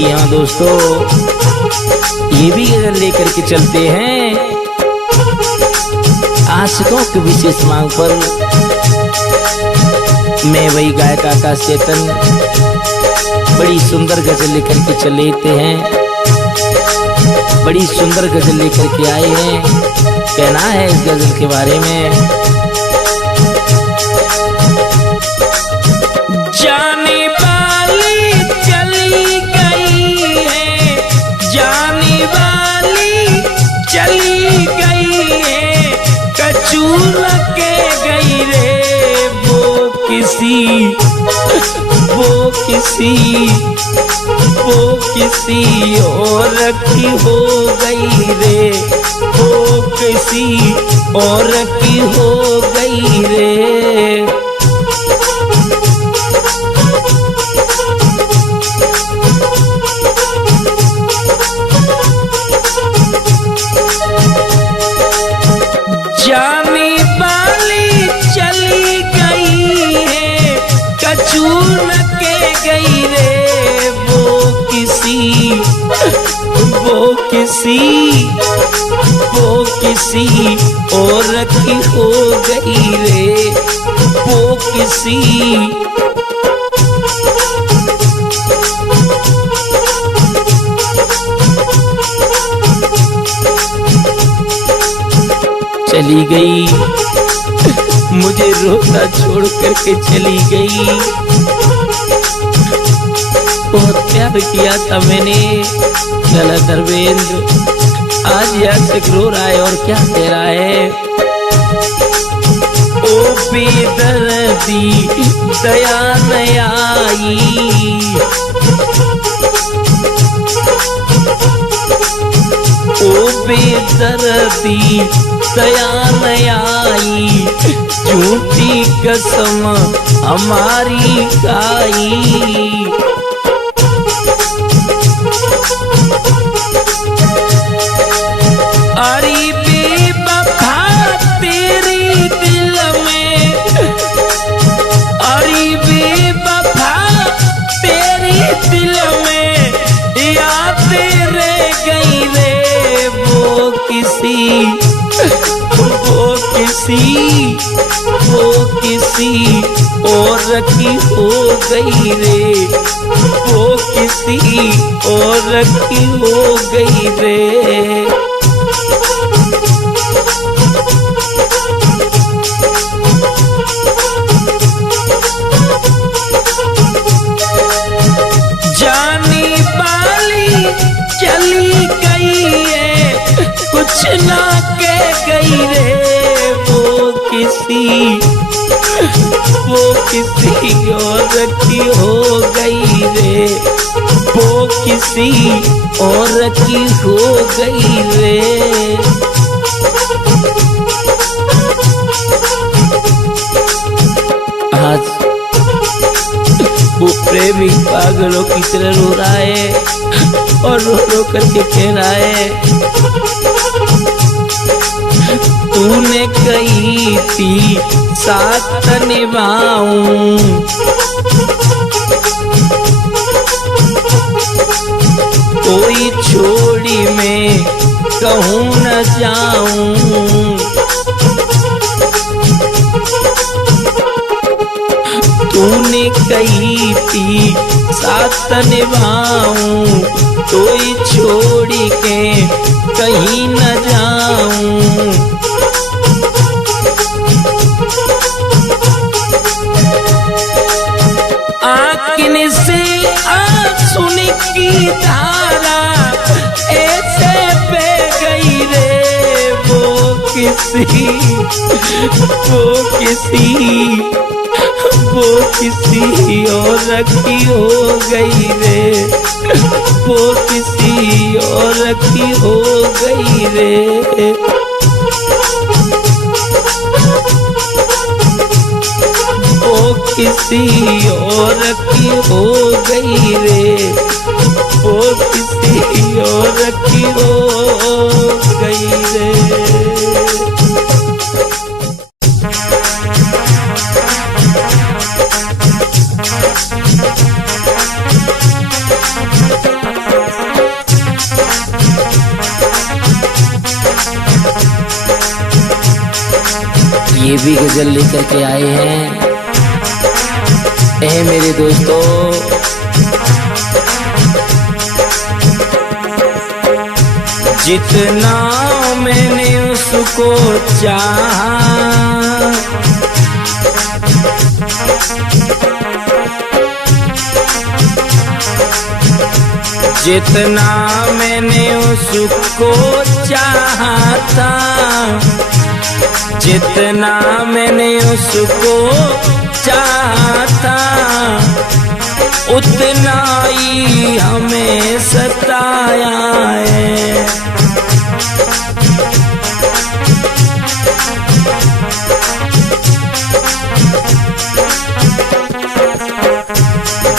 जी हाँ दोस्तों, ये भी गजल लेकर के चलते हैं आशिकों की विशेष मांग पर। मैं वही गायक आकाश चेतन बड़ी सुंदर गजल लेकर के चलते हैं, बड़ी सुंदर गजल लेकर के आए हैं। कहना है इस गजल के बारे में। जाने वाली चली गई है, जाने वाली चली गई है, कचूल के गई रे वो किसी और की हो गई रे, वो किसी और की हो गई रे। जाने वाली चली गई है, कचूल के गई रे वो किसी और की हो गई रे, वो किसी। चली गई मुझे रोता छोड़ करके चली गई। बहुत प्यार किया था मैंने चला धर्मेंद्र, आज याद से रो रहा है और क्या कह रहा है। ओ बेदर्दी दया न आई, ओ बेदर्दी दया न आई, झूठी कसम हमारी खाई। अरे बेवफा तेरी दिल में, अरे बेवफा तेरी दिल में याद रह गई रे वो किसी और की हो गई रे, वो किसी और की हो गई रे। जाने वाली चली गई है, कुछ ना कह गई रे वो किसी और की हो गई रे, वो किसी और की हो गई रे। आज वो प्रेमी पागलों की तरह रो रहा है और रो रो करके कह रहा है, तूने कही थी साथ निभाऊं, कोई छोड़ी मैं कहूँ न जाऊं। तूने कही थी साथ निभाऊं, कोई छोड़ी के कहीं न जाऊं। आँखों से आंसू की धारा ऐसे बह गई रे वो किसी और की हो गई रे, वो किसी और की हो गई रे। वो किसी और की हो गई रे, वो किसी और की हो गई रे। ये भी गजल लेकर के आए हैं। मेरे दोस्तों, जितना मैंने उसको चाहा, जितना मैंने उसको चाहा था, जितना मैंने उसको चाहा था, उतना ही हमें सताया है।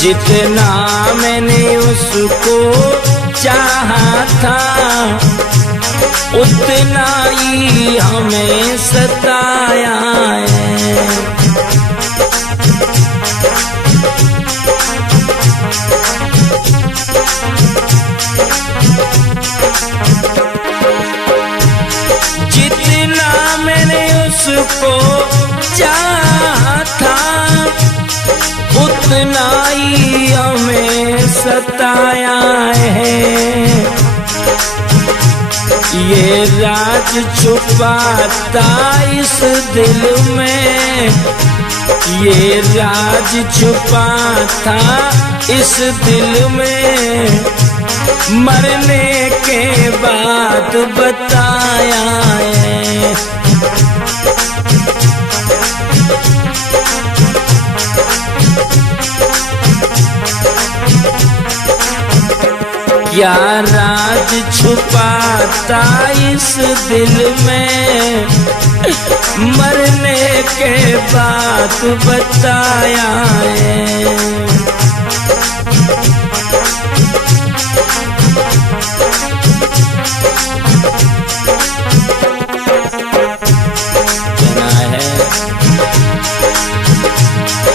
जितना मैंने उसको चाहा था, उतना ही हमें सताया है। जितना मैंने उसको चाहा था, उतना ही हमें सताया है। ये राज छुपाता इस दिल में, ये राज छुपाता इस दिल में, मरने के बाद बताया है। क्या राज छुपाता इस दिल में, मरने के बाद बताया है।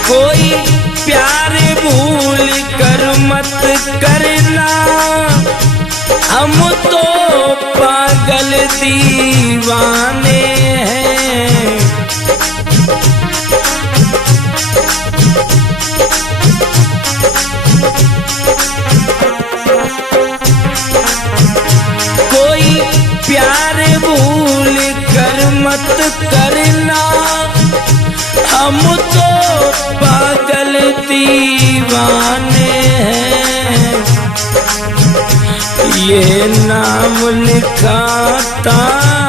कोई प्यार भूल कर मत करना, हम तो पागल दीवाने हैं। कोई प्यार भूल कर मत करना, हम तो पागल दीवाने हैं। ये नाम लिखाता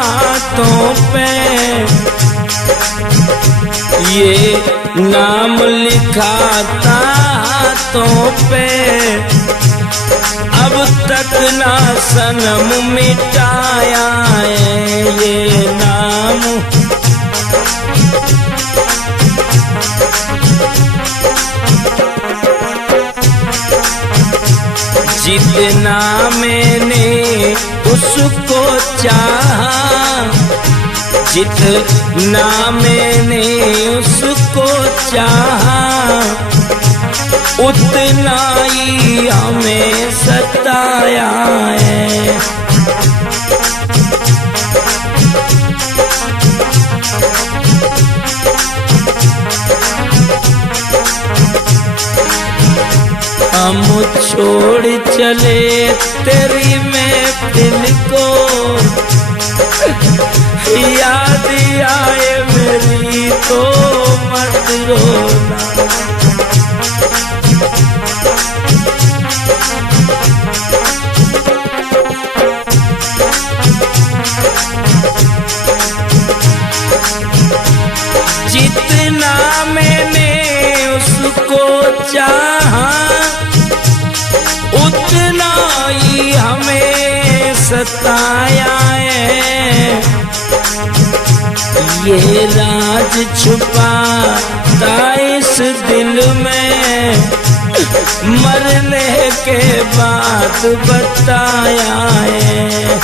हाथों पे, ये नाम लिखाता हाथों पे, अब तक ना सनम मिटाया है। ये नाम जितना मैंने उसको चाहा, जितना मैंने उसको चाहा, उतना ही हमें सताया है। हम छोड़ चले तेरी महफिल को, याद आए मेरी तो मत रोना। जितना मैंने उसको चाहा, उतना ही हमें सताया है। ये राज छुपाता इस दिल में, मरने के बाद बताया है।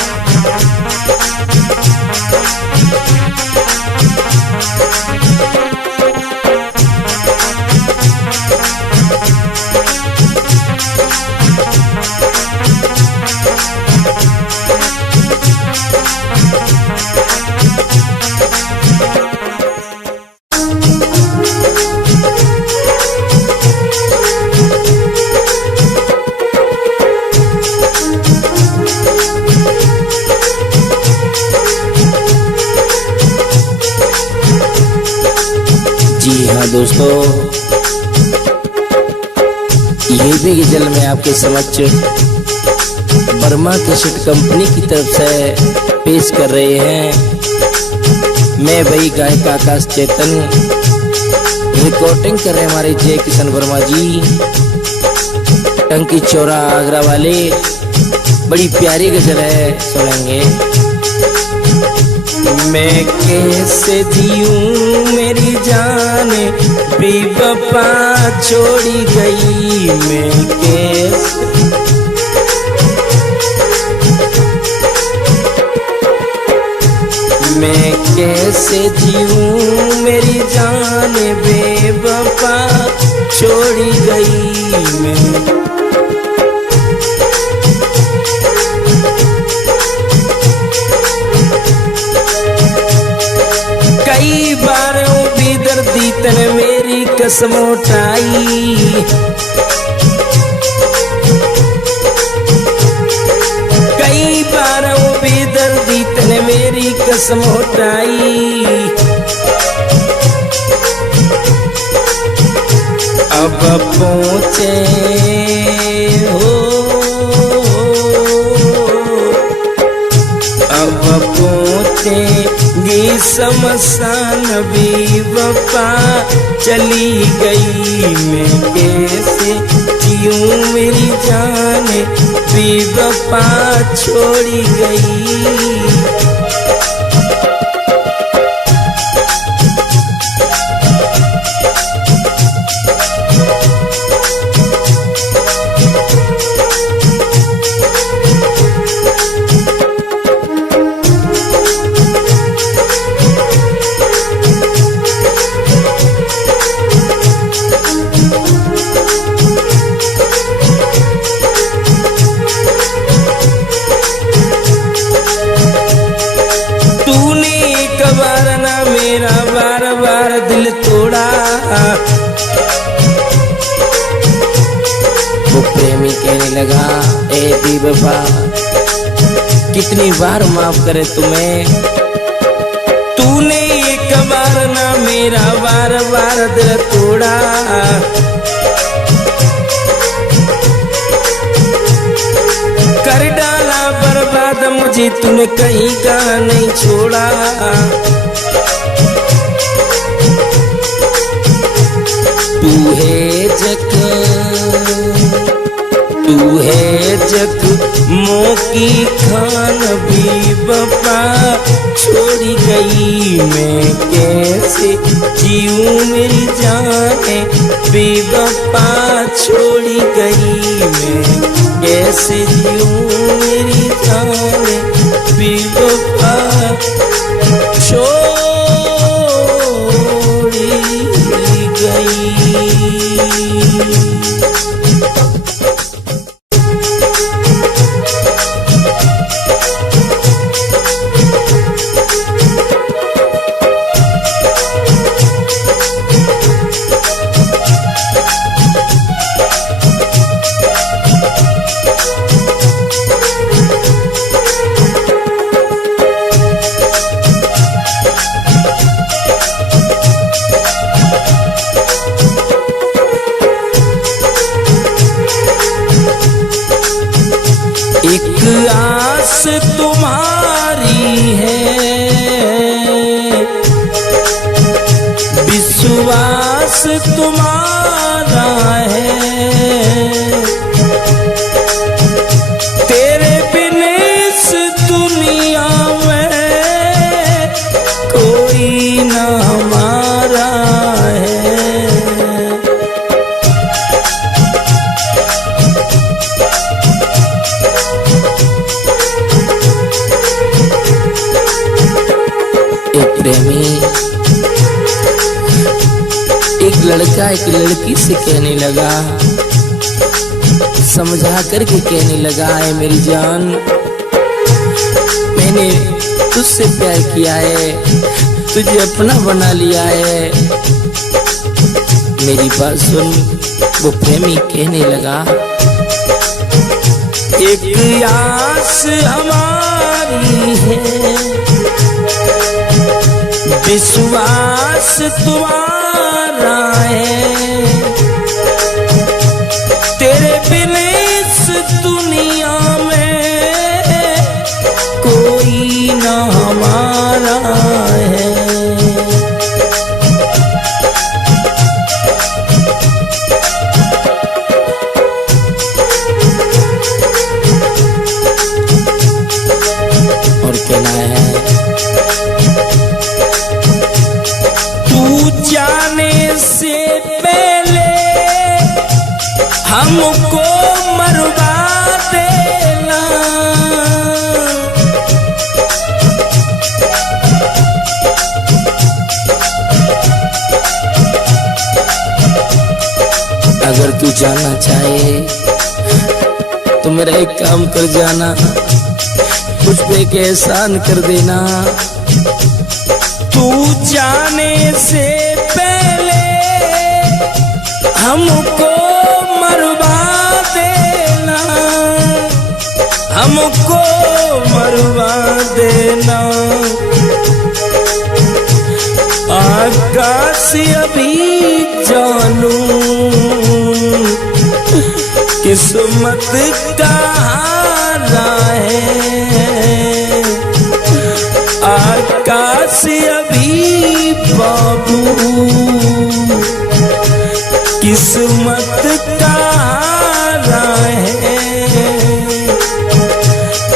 दोस्तों, ये भी गजल में आपके समक्ष वर्मा कैसेट कंपनी की तरफ से पेश कर रहे हैं। मैं भाई गायक आकाश चेतन, रिकॉर्डिंग कर रहे हैं हमारे जय किशन वर्मा जी, टंकी चौरा आगरा वाले। बड़ी प्यारी गजल है, सुनेंगे। मैं कैसे जीऊं मेरी जान बेवफा छोड़ी गई, मैं कैसे जीऊं मेरी जान बेवफा छोड़ी गई मैं। कई बार भी दर्दी तने मेरी कसम उठाई, कई बार भी दर्दी तने मेरी कसम उठाई। अब पहुँचे हो, अब पहुँचेगी शमशान बेवफा चली गई। मैं कैसे जीऊं मेरी जान बेवफा छोड़ी गई। मेरा बार बार दिल तोड़ा, वो प्रेमी कहने लगा ए बेवफा कितनी बार माफ करे तुम्हें, तूने एक बार ना मेरा बार बार दिल तोड़ा। कर डाला बर्बाद मुझे तूने कहीं का नहीं छोड़ा। तू है जग मोकी खान बेवफा छोड़ी गई। मैं कैसे जीऊं मेरी जान बेवफा छोड़ी गई। मैं कैसे जीऊं मेरी जान बेवफा छोड़ी गई। एक आस तुम्हारी है, विश्वास तुम्हारा है, तेरे बिन इस दुनिया में कोई ना हमारा है। प्रेमी एक लड़का एक लड़की से कहने लगा, समझा करके कहने लगा है मेरी जान मैंने तुझसे प्यार किया है, तुझे अपना बना लिया है, मेरी बात सुन। वो प्रेमी कहने लगा एक आस हमारी है, विश्वास तुम्हारा है, तेरे बिना इस दुनिया में कोई ना हमारा है। और कहना है, तू जाने से पहले हमको मरवा देना, अगर तू जाना चाहे तो मेरा एक काम कर जाना, कुछ पे के एहसान कर देना। तू जाने से पहले हमको मरवा देना, हमको मरवा देना। आकाश अभी जानू किस्मत का हारा है, आकाश अभी बाबू किस्मत का हारा है।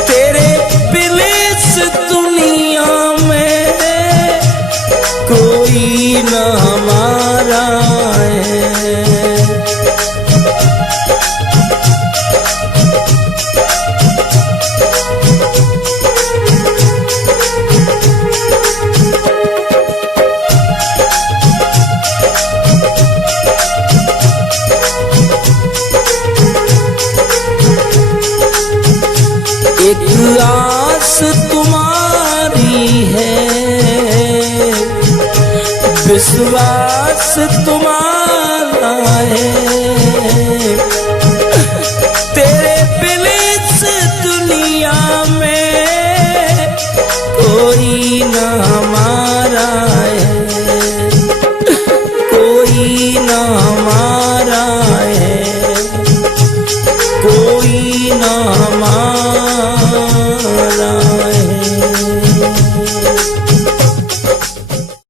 तेरे बिना इस दुनिया में कोई ना हमारा है। एक आस तुम्हारी है, विश्वास तुम्हारा है, तेरे बिना इस दुनिया में कोई ना हमारा है, कोई ना हमारा है, कोई ना हमारा